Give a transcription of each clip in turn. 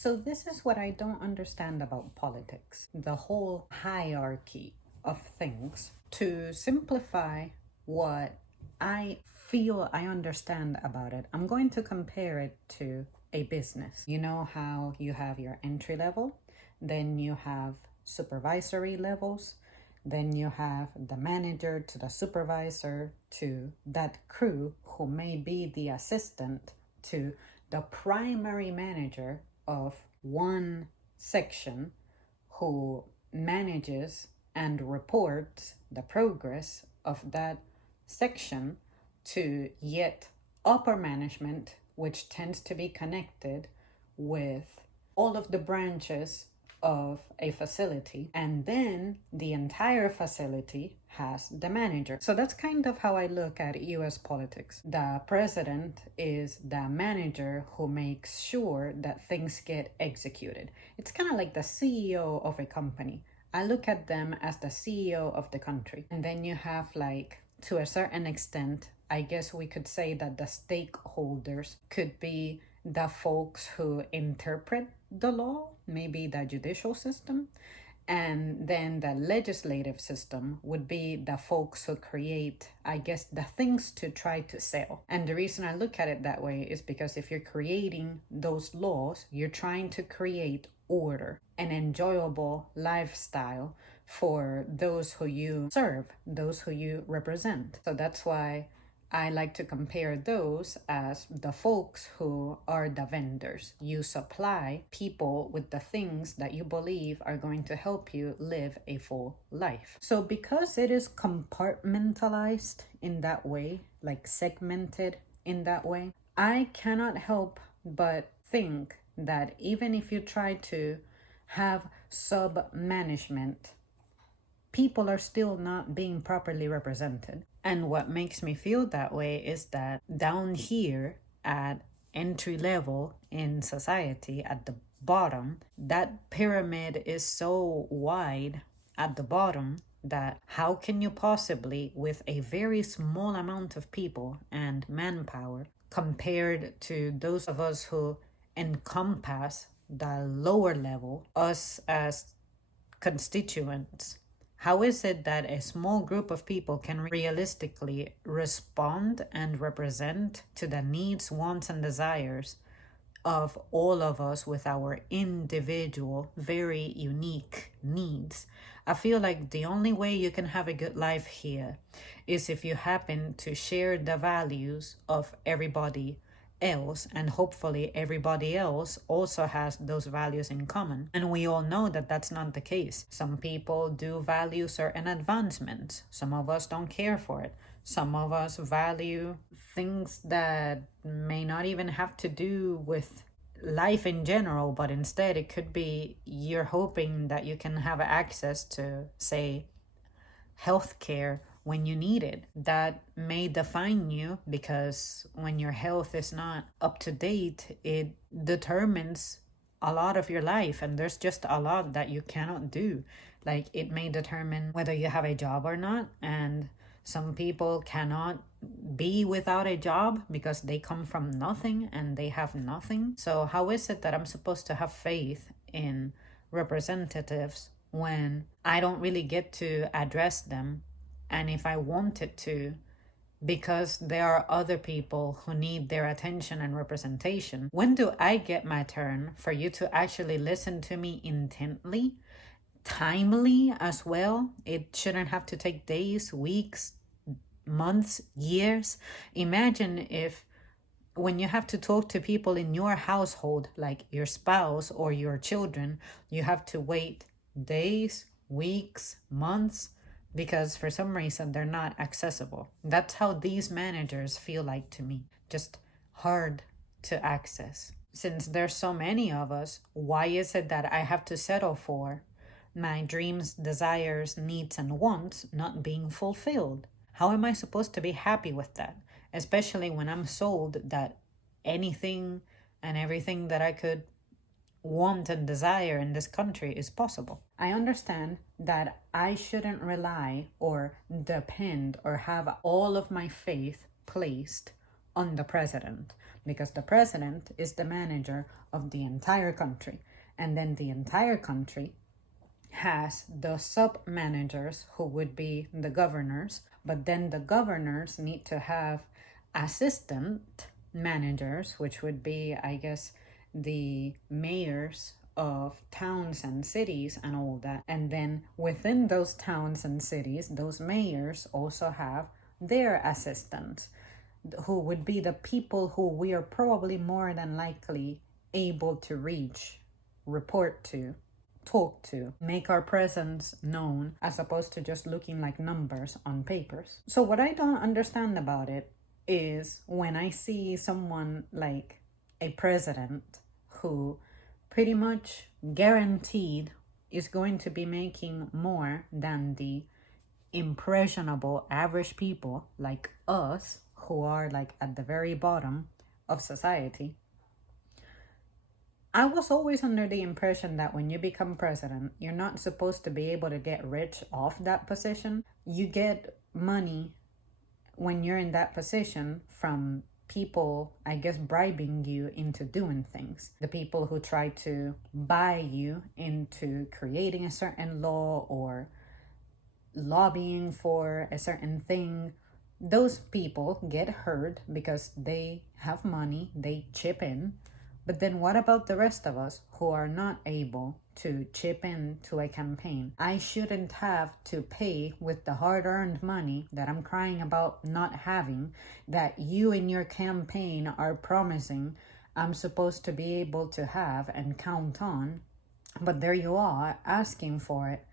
So, this is what I don't understand about politics, the whole hierarchy of things. To simplify what I feel I understand about it, I'm going to compare it to a business. You know how you have your entry level, then you have supervisory levels, then you have the manager to the supervisor to that crew who may be the assistant to the primary manager of one section who manages and reports the progress of that section to yet upper management, which tends to be connected with all of the branches of a facility, and then the entire facility has the manager. So that's kind of how I look at US politics. The president is the manager who makes sure that things get executed. It's kind of like the CEO of a company. I look at them as the CEO of the country. And then you have, like, to a certain extent, I guess we could say that the stakeholders could be the folks who interpret the law, maybe the judicial system, and then the legislative system would be the folks who create, I guess, the things to try to sell. And the reason I look at it that way is because if you're creating those laws, you're trying to create order, an enjoyable lifestyle for those who you serve, those who you represent. So that's why I like to compare those as the folks who are the vendors. You supply people with the things that you believe are going to help you live a full life. So because it is compartmentalized in that way, like segmented in that way, I cannot help but think that even if you try to have sub-management, people are still not being properly represented. And what makes me feel that way is that down here at entry level in society, at the bottom, that pyramid is so wide at the bottom that how can you possibly, with a very small amount of people and manpower, compared to those of us who encompass the lower level, us as constituents, how is it that a small group of people can realistically respond and represent to the needs, wants, and desires of all of us with our individual, very unique needs? I feel like the only way you can have a good life here is if you happen to share the values of everybody else, and hopefully everybody else also has those values in common. And we all know that that's not the case. Some people do value certain advancements, some of us don't care for it. Some of us value things that may not even have to do with life in general, but instead it could be you're hoping that you can have access to, say, healthcare when you need it. That may define you, because when your health is not up to date, it determines a lot of your life, and there's just a lot that you cannot do. Like, it may determine whether you have a job or not, and some people cannot be without a job because they come from nothing and they have nothing. So how is it that I'm supposed to have faith in representatives when I don't really get to address them? And if I wanted to, because there are other people who need their attention and representation, when do I get my turn for you to actually listen to me intently, timely as well? It shouldn't have to take days, weeks, months, years. Imagine if when you have to talk to people in your household, like your spouse or your children, you have to wait days, weeks, months, because for some reason they're not accessible. That's how these managers feel like to me, just hard to access. Since there's so many of us, why is it that I have to settle for my dreams, desires, needs, and wants not being fulfilled? How am I supposed to be happy with that? Especially when I'm sold that anything and everything that I could want and desire in this country is possible. I understand that I shouldn't rely or depend or have all of my faith placed on the president, because the president is the manager of the entire country. And then the entire country has the sub managers who would be the governors, but then the governors need to have assistant managers, which would be, I guess, the mayors of towns and cities and all that. And then within those towns and cities, those mayors also have their assistants, who would be the people who we are probably more than likely able to reach, report to, talk to, make our presence known, as opposed to just looking like numbers on papers. So what I don't understand about it is when I see someone like a president who pretty much guaranteed is going to be making more than the impressionable average people like us, who are like at the very bottom of society. I was always under the impression that when you become president, you're not supposed to be able to get rich off that position. You get money when you're in that position from people, I guess, bribing you into doing things. The people who try to buy you into creating a certain law or lobbying for a certain thing. Those people get heard because they have money, they chip in. But then what about the rest of us who are not able to chip in to a campaign? I shouldn't have to pay with the hard-earned money that I'm crying about not having, that you in your campaign are promising I'm supposed to be able to have and count on. But there you are asking for it.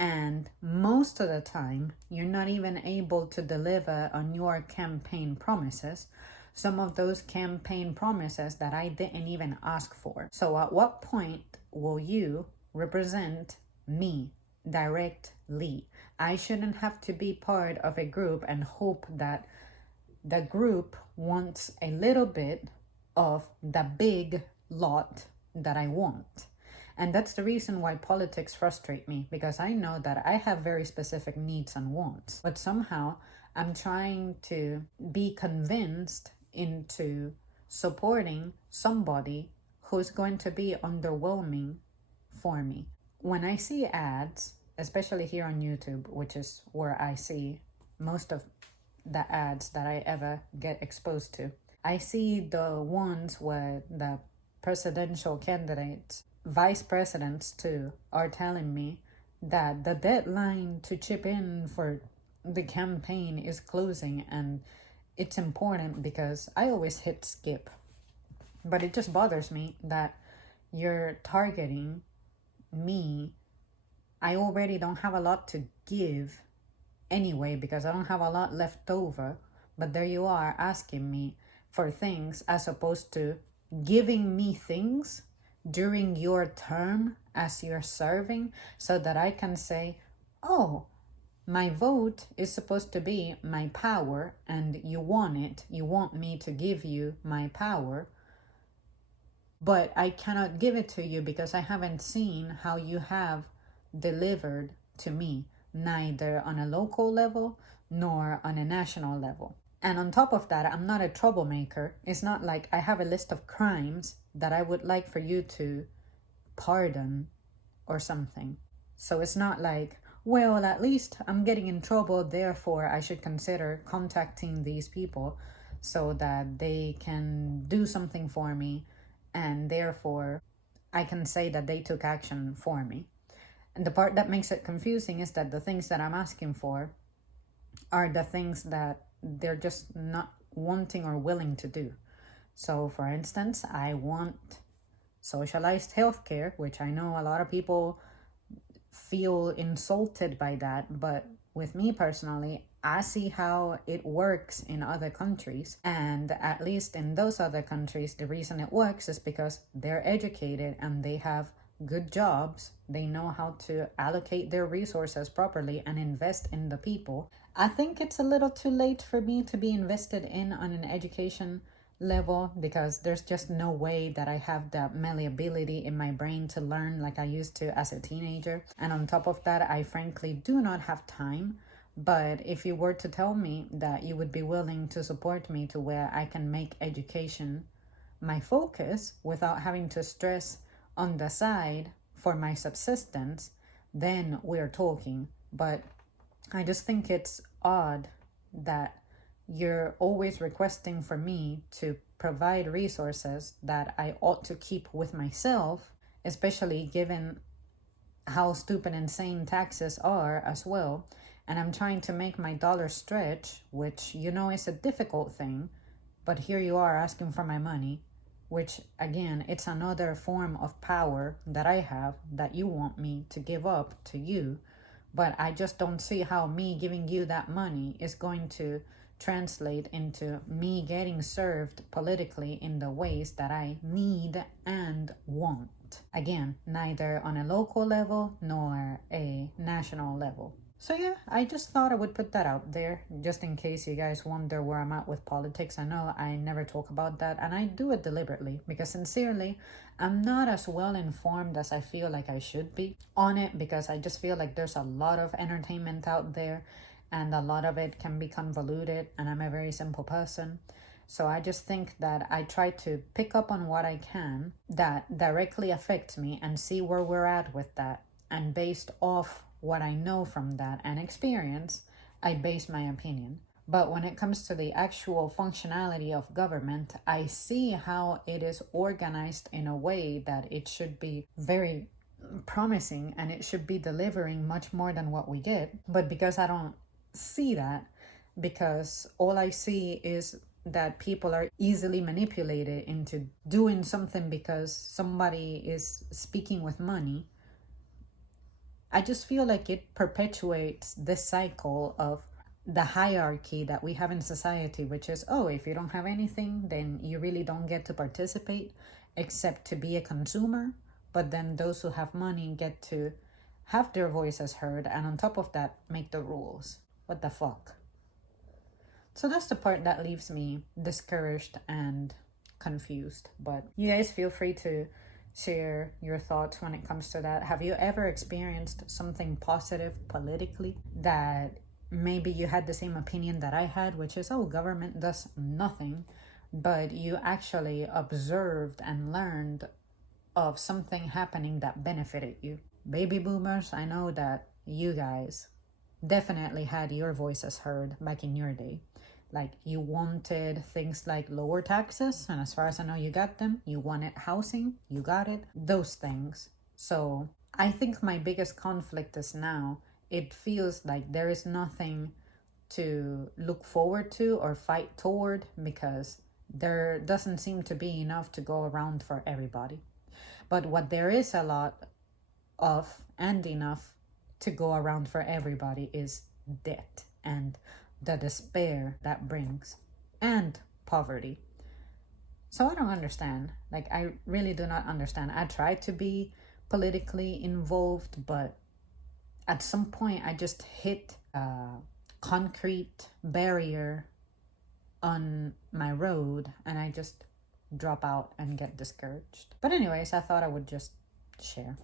And most of the time, you're not even able to deliver on your campaign promises. Some of those campaign promises that I didn't even ask for. So at what point will you represent me directly? I shouldn't have to be part of a group and hope that the group wants a little bit of the big lot that I want. And that's the reason why politics frustrate me, because I know that I have very specific needs and wants. But somehow I'm trying to be convinced into supporting somebody who's going to be underwhelming for me. When I see ads, especially here on YouTube, which is where I see most of the ads that I ever get exposed to, I see the ones where the presidential candidates, vice presidents too, are telling me that the deadline to chip in for the campaign is closing and it's important because I always hit skip. But it just bothers me that you're targeting me. I already don't have a lot to give anyway because I don't have a lot left over. But there you are asking me for things as opposed to giving me things during your term as you're serving so that I can say, oh, my vote is supposed to be my power and you want it. You want me to give you my power, but I cannot give it to you because I haven't seen how you have delivered to me, neither on a local level nor on a national level. And on top of that, I'm not a troublemaker. It's not like I have a list of crimes that I would like for you to pardon or something. So it's not like, well, at least I'm getting in trouble, therefore I should consider contacting these people so that they can do something for me, and therefore I can say that they took action for me. And the part that makes it confusing is that the things that I'm asking for are the things that they're just not wanting or willing to do. So for instance, I want socialized healthcare, which I know a lot of people feel insulted by that, but with me personally, I see how it works in other countries, and at least in those other countries, the reason it works is because they're educated and they have good jobs. They know how to allocate their resources properly and invest in the people. I think it's a little too late for me to be invested in on an education level because there's just no way that I have that malleability in my brain to learn like I used to as a teenager. And on top of that, I frankly do not have time But if you were to tell me that you would be willing to support me to where I can make education my focus without having to stress on the side for my subsistence, then we're talking. But I just think it's odd that you're always requesting for me to provide resources that I ought to keep with myself, especially given how stupid and insane taxes are as well. And I'm trying to make my dollar stretch, which you know is a difficult thing, but here you are asking for my money, which again, it's another form of power that I have that you want me to give up to you. But I just don't see how me giving you that money is going to translate into me getting served politically in the ways that I need and want. Again, neither on a local level nor a national level. So yeah, I just thought I would put that out there just in case you guys wonder where I'm at with politics. I know I never talk about that, and I do it deliberately because sincerely, I'm not as well informed as I feel like I should be on it, because I just feel like there's a lot of entertainment out there and a lot of it can be convoluted, and I'm a very simple person. So I just think that I try to pick up on what I can that directly affects me and see where we're at with that. And based off what I know from that and experience, I base my opinion. But when it comes to the actual functionality of government, I see how it is organized in a way that it should be very promising and it should be delivering much more than what we get. But because I don't see that, because all I see is that people are easily manipulated into doing something because somebody is speaking with money, I just feel like it perpetuates this cycle of the hierarchy that we have in society, which is, oh, if you don't have anything, then you really don't get to participate except to be a consumer. But then those who have money get to have their voices heard, and on top of that, make the rules. What the fuck? So that's the part that leaves me discouraged and confused. But you guys feel free to share your thoughts when it comes to that. Have you ever experienced something positive politically that maybe you had the same opinion that I had, which is, oh, government does nothing, but you actually observed and learned of something happening that benefited you? Baby boomers, I know that you guys definitely had your voices heard back in your day. Like, you wanted things like lower taxes, and as far as I know, you got them. You wanted housing, you got it. Those things. So I think my biggest conflict is now it feels like there is nothing to look forward to or fight toward, because there doesn't seem to be enough to go around for everybody. But what there is a lot of and enough to go around for everybody is debt and the despair that brings, and poverty. So I don't understand. Like, I really do not understand. I try to be politically involved, but at some point I just hit a concrete barrier on my road and I just drop out and get discouraged. But anyways, I thought I would just share.